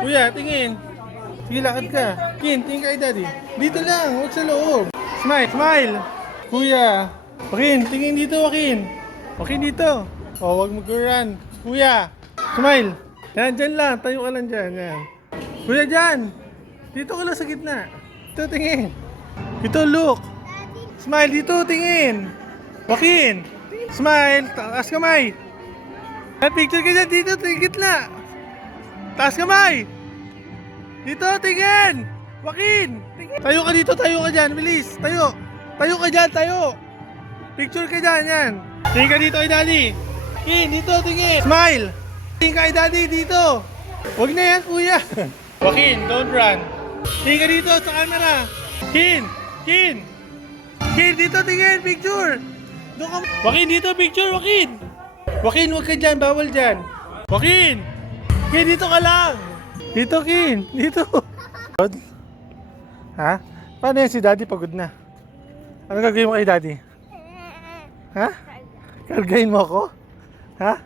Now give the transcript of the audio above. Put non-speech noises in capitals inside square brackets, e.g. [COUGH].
Kuya, tingin. Sige, lakad ka. Kin, tingin kay daddy. Dito lang, huwag sa loob. Smile, smile. Kuya. Joaquin, tingin dito, Joaquin. Joaquin dito. O, huwag mag-run. Kuya, smile. Yan, dyan lang. Tayo ka lang dyan. Yan. Kuya, dyan. Dito ka lang sa gitna. Dito, tingin. Dito, look. Smile, dito, tingin. Joaquin. Smile. Taas kamay. Ay, picture ka dyan. Dito, tingin gitna. Taas kamay. Dito, tingin! Joaquin! Tingin. Tayo ka dito, tayo ka dyan. Bilis, tayo. Tayo ka dyan, tayo. Picture ka dyan, yan. Tingin ka dito daddy. Kin, dito, tingin. Smile. Tingin ka daddy, dito. Huwag na yan, kuya. [LAUGHS] Joaquin, don't run. Tingin ka dito sa camera. Kin, Kin. Kin, dito, tingin, picture. Doon. Joaquin, dito, picture, Joaquin. Joaquin, huwag ka dyan, bawal dyan. Joaquin! Kin, dito ka lang. Dito, Kin. Dito. Pagod? Ha? Paano yan si Daddy pagod na? Ano gagawin mo kay Daddy? Ha? Kargahin mo ako? Ha?